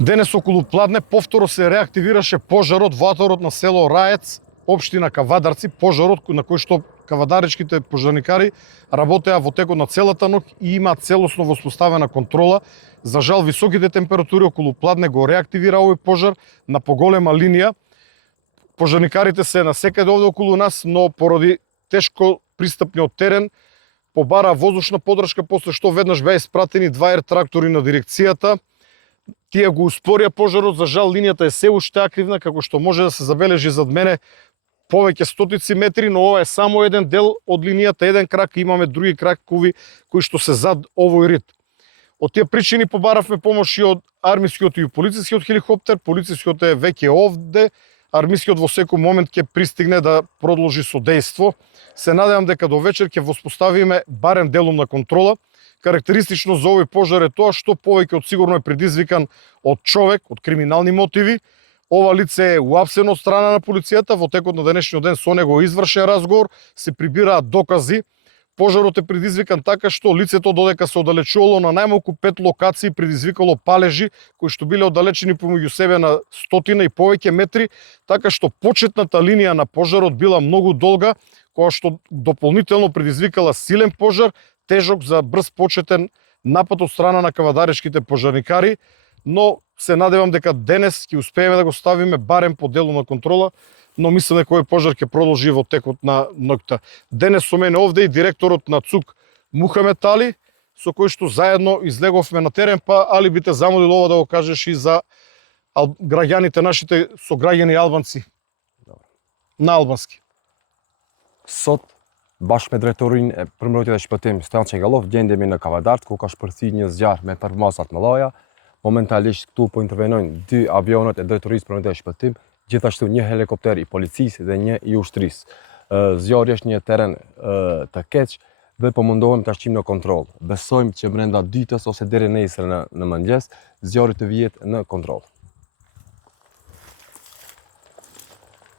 Денес околу пладне повторно се реактивираше пожарот во аторот на село Раец, општина Кавадарци, пожарот на кој што кавадаричките пожарникари работеа во текот на целата ноќ и имаат целосно воспоставена контрола. За жал, високите температури околу пладне го реактивира овој пожар на поголема линија. Пожарникарите се насекаде овде околу нас, но поради тешко пристапниот терен побара воздушна поддршка, после што веднаш беа испратени 2 ер-трактори на дирекцијата. Тие го успорија пожарот, за жал линијата е се уште акривна, како што може да се забележи зад мене повеќе стотици метри, но ова е само еден дел од линијата, еден крак, имаме други кракови кои што се зад овој рид. Од тие причини побаравме помош и од армискиот и полицискиот хеликоптер. Полицискиот е веќе овде, армискиот во секој момент ќе пристигне да продолжи содејство. Се надевам дека до вечер ќе воспоставиме барем делумна контрола. Карактеристично за овој пожар е тоа што повеќе од сигурно е предизвикан од човек, од криминални мотиви. Ова лице е уапсено од страна на полицијата, во текот на денешниот ден со него извршен разговор, се прибираат докази. Пожарот е предизвикан така што лицето додека се оддалечувало на најмалку 5 локации предизвикало палежи кои што биле оддалечени помеѓу себе на стотина и повеќе метри, така што почетната линија на пожарот била многу долга, која што дополнително предизвикала силен пожар, тежок за брз почетен напад од страна на кавадаричките пожарникари, но се надевам дека денес ќе успееме да го ставиме барем по делумна контрола, но мислам дека овој пожар ќе продолжи во текот на ноќта. Денес со мене овде и директорот на ЦУК Мухамет Али, со кој што заедно излеговме на терен, па Али би те замолил ова да го кажеш и за граѓаните, нашите сограѓани албанци. На албански. Sot, bashkë me drejtorin e përmbajtjes dhe shpëtim Stojan Çengalov, gjendemi në Kavadart, ku ka shpërthy një zjarr me përmasat më lloja. Momentalisht këtu po intervenojnë 2 avionat e drejtorisë përmbajtjes dhe shpëtim, gjithashtu një helikopter i policisë dhe një i ushtrisë. Zjarri është një teren të keq dhe po mundohem ta shqim në kontroll. Besojmë që brenda ditës ose deri nesër në mëngjes zjarri të vihet në kontroll.